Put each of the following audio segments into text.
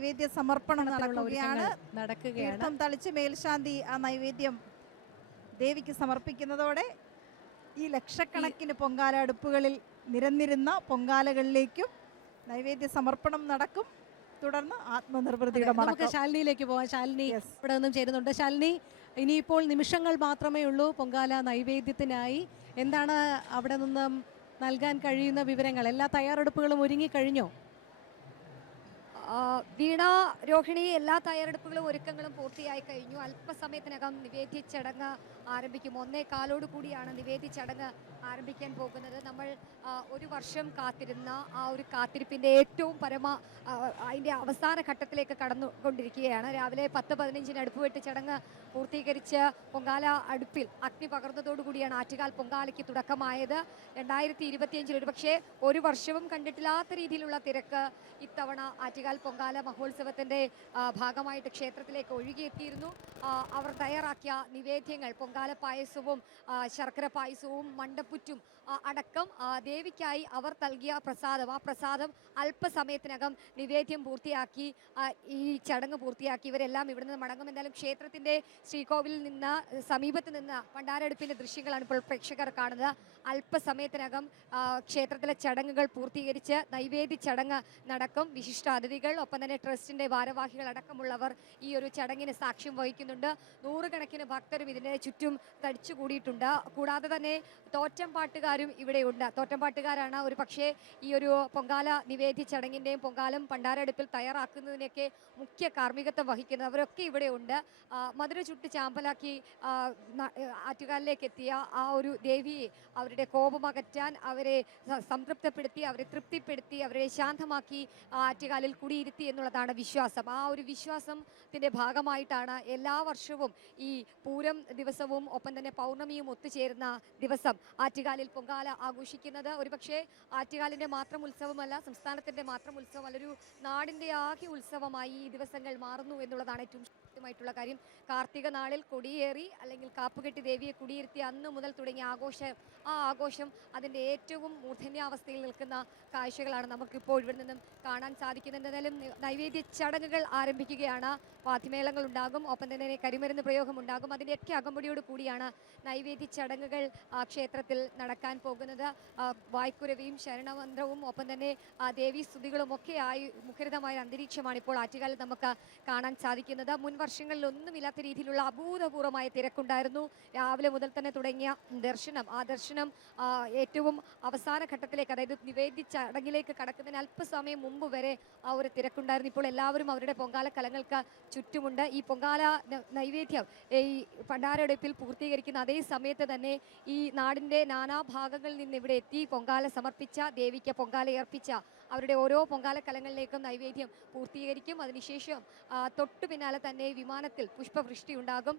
നൈവേദ്യ സമർപ്പണം നടക്കുകയാണ്. തീർത്ഥം തളിച്ച് മേൽശാന്തി ആ നൈവേദ്യം ദേവിക്ക് സമർപ്പിക്കുന്നതോടെ ഈ ലക്ഷക്കണക്കിന് പൊങ്കാല അടുപ്പുകളിൽ നിരന്നിരുന്ന പൊങ്കാലകളിലേക്കും നൈവേദ്യ സമർപ്പണം നടക്കും. തുടർന്ന് ആത്മനിർവൃതിയുടെ നമുക്ക് ശാലിനിയിലേക്ക് പോവാം. ശാലിനി ഇവിടെ നിന്നും ചേരുന്നുണ്ട്. ശാലിനി, ഇനിയിപ്പോൾ നിമിഷങ്ങൾ മാത്രമേ ഉള്ളൂ പൊങ്കാല നൈവേദ്യത്തിനായി. എന്താണ് അവിടെ നിന്നും നൽകാൻ കഴിയുന്ന വിവരങ്ങൾ? എല്ലാ തയ്യാറെടുപ്പുകളും ഒരുങ്ങിക്കഴിഞ്ഞോ? വീണ, രോഹിണി, എല്ലാ തയ്യാറെടുപ്പുകളും ഒരുക്കങ്ങളും പൂർത്തിയായി കഴിഞ്ഞു. അല്പസമയത്തിനകം നിവേദ്യ ചടങ്ങ് ആരംഭിക്കും. 1:15 കൂടിയാണ് നിവേദ്യ ചടങ്ങ് ആരംഭിക്കാൻ പോകുന്നത്. നമ്മൾ ഒരു വർഷം കാത്തിരുന്ന ആ ഒരു കാത്തിരിപ്പിൻ്റെ ഏറ്റവും അതിൻ്റെ അവസാന ഘട്ടത്തിലേക്ക് കടന്നുകൊണ്ടിരിക്കുകയാണ്. രാവിലെ 10:15 അടുപ്പുവെട്ട് ചടങ്ങ് പൂർത്തീകരിച്ച് പൊങ്കാല അടുപ്പിൽ അഗ്നി പകർന്നതോടുകൂടിയാണ് ആറ്റുകാൽ പൊങ്കാലയ്ക്ക് തുടക്കമായത്. 2025 ഒരുപക്ഷെ ഒരു വർഷവും കണ്ടിട്ടില്ലാത്ത രീതിയിലുള്ള തിരക്ക് ഇത്തവണ ആറ്റുകാൽ പൊങ്കാല മഹോത്സവത്തിൻ്റെ ഭാഗമായിട്ട് ക്ഷേത്രത്തിലേക്ക് ഒഴുകിയെത്തിയിരുന്നു. അവർ തയ്യാറാക്കിയ നിവേദ്യങ്ങൾ, പൊങ്കാല പായസവും ശർക്കര പായസവും മണ്ടപ്പുറ്റും അടക്കം ദേവിക്കായി അവർ നൽകിയ പ്രസാദം, ആ പ്രസാദം അല്പസമയത്തിനകം നിവേദ്യം പൂർത്തിയാക്കി ഈ ചടങ്ങ് പൂർത്തിയാക്കി ഇവരെല്ലാം ഇവിടെ നിന്ന് മടങ്ങും. എന്തായാലും ക്ഷേത്രത്തിൻ്റെ ശ്രീകോവിലിൽ നിന്ന് സമീപത്ത് നിന്ന് പണ്ടാരടുപ്പിൻ്റെ ദൃശ്യങ്ങളാണ് ഇപ്പോൾ പ്രേക്ഷകർ കാണുന്നത്. അല്പസമയത്തിനകം ക്ഷേത്രത്തിലെ ചടങ്ങുകൾ പൂർത്തീകരിച്ച് നൈവേദ്യ ചടങ്ങ് നടക്കും. വിശിഷ്ട അതിഥികൾ, ഒപ്പം തന്നെ ട്രസ്റ്റിൻ്റെ ഭാരവാഹികൾ അടക്കമുള്ളവർ ഈ ഒരു ചടങ്ങിന് സാക്ഷ്യം വഹിക്കുന്നുണ്ട്. നൂറുകണക്കിന് ഭക്തരും ഇതിൻ്റെ ചുറ്റും തടിച്ചുകൂടിയിട്ടുണ്ട്. കൂടാതെ തന്നെ തോറ്റം പാട്ടുകാരും ഇവിടെയുണ്ട്. തോറ്റം പാട്ടുകാരാണ് ഒരു പക്ഷേ ഈ ഒരു പൊങ്കാല നിവേദ്യ ചടങ്ങിൻ്റെയും പൊങ്കാലം പണ്ടാരടുപ്പിൽ തയ്യാറാക്കുന്നതിനൊക്കെ മുഖ്യ കാർമ്മികത്വം വഹിക്കുന്നത്. അവരൊക്കെ ഇവിടെയുണ്ട്. മധുര ചുട്ട് ചാമ്പലാക്കി ആറ്റുകാലിലേക്ക് എത്തിയ ആ ഒരു ദേവിയെ, അവരുടെ കോപമകറ്റാൻ, അവരെ സംതൃപ്തപ്പെടുത്തി, അവരെ തൃപ്തിപ്പെടുത്തി, അവരെ ശാന്തമാക്കി ആറ്റുകാലിൽ കുടിയിരുത്തി എന്നുള്ളതാണ് വിശ്വാസം. ആ ഒരു വിശ്വാസത്തിൻ്റെ ഭാഗമായിട്ടാണ് എല്ലാ വർഷവും ഈ പൂരം ദിവസവും ഒപ്പം തന്നെ പൗർണമിയും ഒത്തുചേരുന്ന ദിവസം ആറ്റുകാലിൽ പൊങ്കാല ആഘോഷിക്കുന്നത്. ഒരുപക്ഷെ ആറ്റുകാലിൻ്റെ മാത്രം ഉത്സവമല്ല, സംസ്ഥാനത്തിൻ്റെ മാത്രം ഉത്സവമല്ല, ഒരു നാടിൻ്റെ ആകെ ഉത്സവമായി ഈ ദിവസങ്ങൾ മാറുന്നു എന്നുള്ളതാണ് ഏറ്റവും ായിട്ടുള്ള കാര്യം. കാർത്തിക നാളിൽ കൊടിയേറി അല്ലെങ്കിൽ കാപ്പുകെട്ടി ദേവിയെ കുടിയിരുത്തി അന്ന് മുതൽ തുടങ്ങിയ ആഘോഷം അതിൻ്റെ ഏറ്റവും മൂർധന്യാവസ്ഥയിൽ നിൽക്കുന്ന കാഴ്ചകളാണ് നമുക്കിപ്പോൾ ഇവിടെ നിന്നും കാണാൻ സാധിക്കുന്നത്. എന്തായാലും നൈവേദ്യ ചടങ്ങുകൾ ആരംഭിക്കുകയാണ്. വാദ്യമേളങ്ങൾ ഉണ്ടാകും, ഒപ്പം തന്നെ കരിമരുന്ന് പ്രയോഗം ഉണ്ടാകും. അതിൻ്റെയൊക്കെ അകമ്പടിയോട് കൂടിയാണ് നൈവേദ്യ ചടങ്ങുകൾ ക്ഷേത്രത്തിൽ നടക്കാൻ പോകുന്നത്. വായ്ക്കുരവിയും ശരണമന്ത്രവും ഒപ്പം തന്നെ ദേവീ സ്തുതികളും ഒക്കെ ആയി മുഖരിതമായ അന്തരീക്ഷമാണ് ഇപ്പോൾ ആറ്റുകാലിൽ നമുക്ക് കാണാൻ സാധിക്കുന്നത്. മുൻ വർഷങ്ങളിലൊന്നുമില്ലാത്ത രീതിയിലുള്ള അഭൂതപൂർവമായ തിരക്കുണ്ടായിരുന്നു. രാവിലെ മുതൽ തന്നെ തുടങ്ങിയ ദർശനം, ആ ദർശനം ഏറ്റവും അവസാന ഘട്ടത്തിലേക്ക്, അതായത് നിവേദ്യ ചടങ്ങിലേക്ക് കടക്കുന്നതിന് അല്പസമയം മുമ്പ് വരെ ആ ഒരു തിരക്കുണ്ടായിരുന്നു. ഇപ്പോൾ എല്ലാവരും അവരുടെ പൊങ്കാല കലങ്ങൾക്ക് ചുറ്റുമുണ്ട്. ഈ പൊങ്കാല നൈവേദ്യം ഈ പണ്ടാരടുപ്പിൽ പൂർത്തീകരിക്കുന്ന അതേ സമയത്ത് തന്നെ ഈ നാടിൻ്റെ നാനാഭാഗങ്ങളിൽ നിന്ന് ഇവിടെ എത്തി പൊങ്കാല സമർപ്പിച്ച ദേവിക്ക് പൊങ്കാലയർപ്പിച്ച അവരുടെ ഓരോ പൊങ്കാല കലങ്ങളിലേക്കും നൈവേദ്യം പൂർത്തീകരിക്കും. അതിനുശേഷം തൊട്ടു പിന്നാലെ തന്നെ വിമാനത്തിൽ പുഷ്പവൃഷ്ടി ഉണ്ടാകും.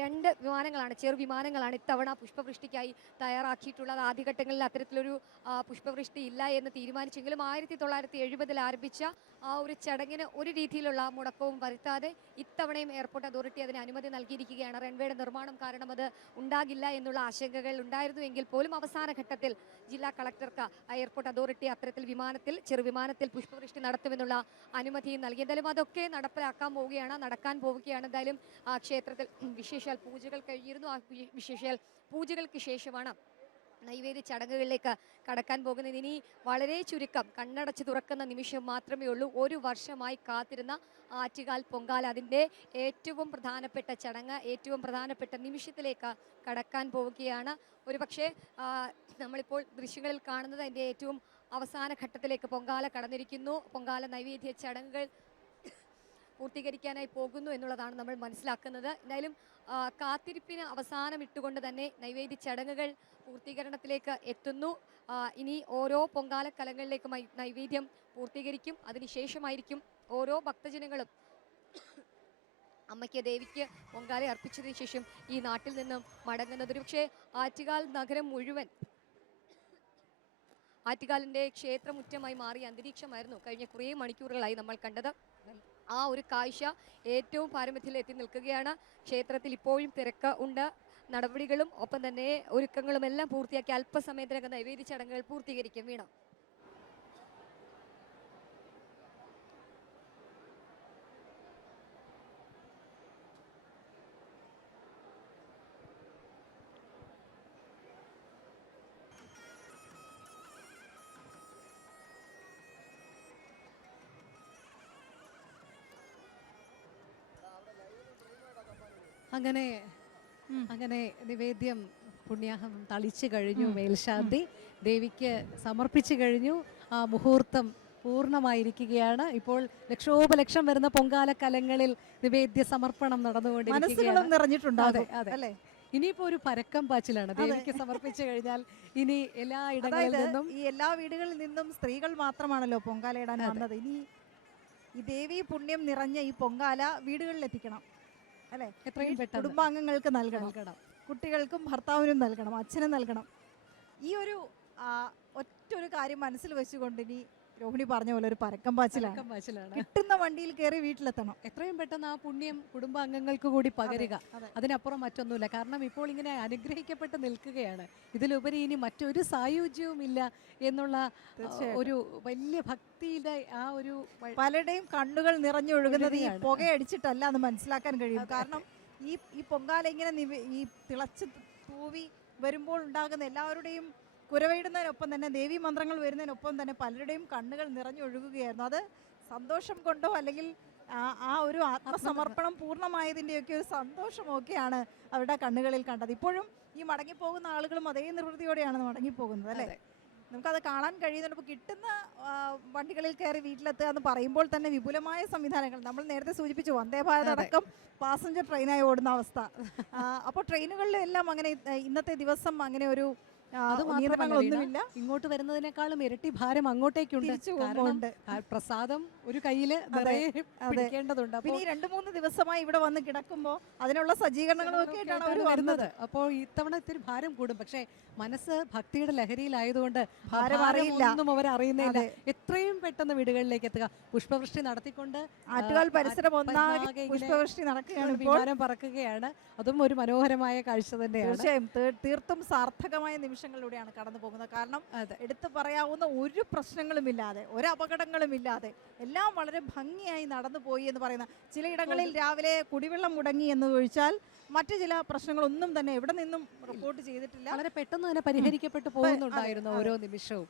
2 വിമാനങ്ങളാണ്, ചെറു വിമാനങ്ങളാണ് ഇത്തവണ പുഷ്പവൃഷ്ടിക്കായി തയ്യാറാക്കിയിട്ടുള്ളത്. ആദ്യഘട്ടങ്ങളിൽ അത്തരത്തിലൊരു പുഷ്പവൃഷ്ടി ഇല്ല എന്ന് തീരുമാനിച്ചെങ്കിലും 1970 ആരംഭിച്ച ആ ഒരു ചടങ്ങിന് ഒരു രീതിയിലുള്ള മുടക്കവും വരുത്താതെ ഇത്തവണയും എയർപോർട്ട് അതോറിറ്റി അതിന് അനുമതി നൽകിയിരിക്കുകയാണ്. റൺവേയുടെ നിർമ്മാണം കാരണം അത് ഉണ്ടാകില്ല എന്നുള്ള ആശങ്കകൾ ഉണ്ടായിരുന്നുവെങ്കിൽ പോലും അവസാന ഘട്ടത്തിൽ ജില്ലാ കളക്ടർക്ക് എയർപോർട്ട് അതോറിറ്റി അത്തരത്തിൽ ചെറുവിമാനത്തിൽ പുഷ്പവൃഷ്ടി നടത്തുമെന്നുള്ള അനുമതിയും നൽകി. എന്തായാലും അതൊക്കെ നടക്കാൻ പോവുകയാണ്. എന്തായാലും ക്ഷേത്രത്തിൽ വിശേഷാൽ പൂജകൾ കഴിഞ്ഞിരുന്നു. ആ വിശേഷാൽ പൂജകൾക്ക് ശേഷമാണ് നൈവേദ്യ ചടങ്ങുകളിലേക്ക് കടക്കാൻ പോകുന്നത്. ഇനി വളരെ ചുരുക്കം, കണ്ണടച്ച് തുറക്കുന്ന നിമിഷം മാത്രമേ ഉള്ളൂ. ഒരു വർഷമായി കാത്തിരുന്ന ആറ്റുകാൽ പൊങ്കാല, അതിൻ്റെ ഏറ്റവും പ്രധാനപ്പെട്ട ചടങ്ങ്, ഏറ്റവും പ്രധാനപ്പെട്ട നിമിഷത്തിലേക്ക് കടക്കാൻ പോവുകയാണ്. ഒരുപക്ഷെ നമ്മളിപ്പോൾ ദൃശ്യങ്ങളിൽ കാണുന്നത് അതിൻ്റെ ഏറ്റവും അവസാന ഘട്ടത്തിലേക്ക് പൊങ്കാല കടന്നിരിക്കുന്നു. പൊങ്കാല നൈവേദ്യ ചടങ്ങുകൾ പൂർത്തീകരിക്കാനായി പോകുന്നു എന്നുള്ളതാണ് നമ്മൾ മനസ്സിലാക്കുന്നത്. എന്തായാലും കാത്തിരിപ്പിന് അവസാനം ഇട്ടുകൊണ്ട് തന്നെ നൈവേദ്യ ചടങ്ങുകൾ പൂർത്തീകരണത്തിലേക്ക് എത്തുന്നു. ഇനി ഓരോ പൊങ്കാല കലങ്ങളിലേക്കും നൈവേദ്യം പൂർത്തീകരിക്കും. അതിനുശേഷമായിരിക്കും ഓരോ ഭക്തജനങ്ങളും അമ്മയ്ക്ക്, ദേവിക്ക് പൊങ്കാല അർപ്പിച്ചതിന് ശേഷം ഈ നാട്ടിൽ നിന്നും മടങ്ങുന്നത്. ഒരുപക്ഷെ ആറ്റുകാൽ നഗരം മുഴുവൻ ആറ്റുകാലിൻ്റെ ക്ഷേത്രമുറ്റമായി മാറിയ അന്തരീക്ഷമായിരുന്നു കഴിഞ്ഞ കുറേ മണിക്കൂറുകളായി നമ്മൾ കണ്ടത്. ആ ഒരു കാഴ്ച ഏറ്റവും പാരമ്യത്തിൽ എത്തി നിൽക്കുകയാണ്. ക്ഷേത്രത്തിൽ ഇപ്പോഴും തിരക്ക് ഉണ്ട്. നടപടികളും ഒപ്പം തന്നെ ഒരുക്കങ്ങളും എല്ലാം പൂർത്തിയാക്കി അല്പസമയത്തിനകം നൈവേദ്യ ചടങ്ങുകൾ പൂർത്തീകരിക്കും. വീണ. അങ്ങനെ അങ്ങനെ നിവേദ്യം പുണ്യാഹം തളിച്ചു കഴിഞ്ഞു. മേൽശാന്തി ദേവിക്ക് സമർപ്പിച്ചു കഴിഞ്ഞു. ആ മുഹൂർത്തം പൂർണ്ണമായിരിക്കുകയാണ്. ഇപ്പോൾ ലക്ഷോപലക്ഷം വരുന്ന പൊങ്കാല കലങ്ങളിൽ നിവേദ്യ സമർപ്പണം നടന്നുകൊണ്ടിരിക്കുകയാണ്. നിറഞ്ഞിട്ടുണ്ടാകും. അതെ. ഇനിയിപ്പോ ഒരു പരക്കം പാച്ചിലാണ്. ദേവിക്ക് സമർപ്പിച്ചു കഴിഞ്ഞാൽ ഇനി എല്ലാ ഇടങ്ങളിൽ നിന്നും, ഈ എല്ലാ വീടുകളിൽ നിന്നും സ്ത്രീകൾ മാത്രമാണല്ലോ പൊങ്കാലയിടാൻ വന്നത്. ഇനി ഈ ദേവി പുണ്യം നിറഞ്ഞ ഈ പൊങ്കാല വീടുകളിൽ എത്തിക്കണം അല്ലെ? എത്രയും പെട്ടെന്ന് കുടുംബാംഗങ്ങൾക്ക് നൽകണം, കുട്ടികൾക്കും ഭർത്താവിനും നൽകണം, അച്ഛനും നൽകണം. ഈ ഒരു ഒറ്റൊരു കാര്യം മനസ്സിൽ വെച്ചുകൊണ്ട് ഇനി രോഹിണി പറഞ്ഞ പോലെ ഒരു പരക്കം പാച്ചിലാണ്. കിട്ടുന്ന വണ്ടിയിൽ കയറി വീട്ടിലെത്തണം. എത്രയും പെട്ടെന്ന് ആ പുണ്യം കുടുംബാംഗങ്ങൾക്ക് കൂടി പകരുക. അതിനപ്പുറം മറ്റൊന്നുമില്ല. കാരണം ഇപ്പോൾ ഇങ്ങനെ അനുഗ്രഹിക്കപ്പെട്ട് നിൽക്കുകയാണ്. ഇതിലുപരി ഇനി മറ്റൊരു സായുജ്യവും ഇല്ല എന്നുള്ള ഒരു വലിയ ഭക്തിയുടെ ആ ഒരു പലരുടെയും കണ്ണുകൾ നിറഞ്ഞൊഴുകുന്നത് ഈ പുകയടിച്ചിട്ടല്ല എന്ന് മനസ്സിലാക്കാൻ കഴിയും. കാരണം ഈ പൊങ്കാല ഇങ്ങനെ ഈ തിളച്ച് തൂവി വരുമ്പോൾ ഉണ്ടാകുന്ന എല്ലാവരുടെയും കുരവയിടുന്നതിനൊപ്പം തന്നെ ദേവീ മന്ത്രങ്ങൾ വരുന്നതിനൊപ്പം തന്നെ പലരുടെയും കണ്ണുകൾ നിറഞ്ഞൊഴുകുകയായിരുന്നു. അത് സന്തോഷം കൊണ്ടോ അല്ലെങ്കിൽ ആ ഒരു ആത്മസമർപ്പണം പൂർണ്ണമായതിൻ്റെയൊക്കെ ഒരു സന്തോഷമൊക്കെയാണ് അവരുടെ കണ്ണുകളിൽ കണ്ടത്. ഇപ്പോഴും ഈ മടങ്ങിപ്പോകുന്ന ആളുകളും അതേ നിർവൃത്തിയോടെയാണ് മടങ്ങിപ്പോകുന്നത് അല്ലേ? നമുക്കത് കാണാൻ കഴിയുന്നുണ്ട്. ഇപ്പോൾ കിട്ടുന്ന വണ്ടികളിൽ കയറി വീട്ടിലെത്തുക എന്ന് പറയുമ്പോൾ തന്നെ വിപുലമായ സംവിധാനങ്ങൾ നമ്മൾ നേരത്തെ സൂചിപ്പിച്ചു. വന്ദേ ഭാരത് അടക്കം പാസഞ്ചർ ട്രെയിനായി ഓടുന്ന അവസ്ഥ. അപ്പോൾ ട്രെയിനുകളിലെല്ലാം അങ്ങനെ ഇന്നത്തെ ദിവസം അങ്ങനെ ഒരു നിയന്ത്രണങ്ങളൊന്നുമില്ല. ഇങ്ങോട്ട് വരുന്നതിനേക്കാളും ഇരട്ടി ഭാരം അങ്ങോട്ടേക്കുണ്ട്. പ്രസാദം ഒരു കയ്യില് പിടിക്കേണ്ടതുണ്ട്. അപ്പോൾ ഈ 2-3 ദിവസമായി ഇവിടെ വന്ന് കിടക്കുമ്പോൾ അതിനുള്ള സജ്ജീകരണങ്ങളും ഒക്കെ ആയിട്ടാണ് അവർ വരുന്നത്. അപ്പോൾ ഇത്തവണ ഇത്തിരി ഭാരം കൂടും. പക്ഷേ മനസ്സ് ഭക്തിയുടെ ലഹരിയിലായതുകൊണ്ട് ഒന്നും അവർ അറിയുന്നില്ല. എത്രയും പെട്ടെന്ന് വീടുകളിലേക്ക് എത്തുക. പുഷ്പവൃഷ്ടി നടത്തിക്കൊണ്ട് ആറ്റുകാൽ പരിസരം ഒന്നാകെ പുഷ്പവൃഷ്ടി നടക്കുകയാണ്, വിമാനം പറക്കുകയാണ്. അതും ഒരു മനോഹരമായ കാഴ്ച തന്നെയാണ്. തീർച്ചയായും തീർത്തും സാർത്ഥകമായ നിമിഷങ്ങളിലൂടെയാണ് കടന്നു പോകുന്നത്. കാരണം എടുത്തു പറയാവുന്ന ഒരു പ്രശ്നങ്ങളുമില്ലാതെ, ഒരു അപകടങ്ങളുമില്ലാതെ എല്ലാം വളരെ ഭംഗിയായി നടന്നു പോയി എന്ന് പറയുന്ന. ചിലയിടങ്ങളിൽ രാവിലെ കുടിവെള്ളം മുടങ്ങി എന്ന് ഒഴിച്ചാൽ മറ്റു ചില പ്രശ്നങ്ങളൊന്നും തന്നെ എവിടെ നിന്നും റിപ്പോർട്ട് ചെയ്തിട്ടില്ല. വളരെ പെട്ടെന്ന് തന്നെ പരിഹരിക്കപ്പെട്ടു പോകുന്നുണ്ടായിരുന്നു ഓരോ നിമിഷവും.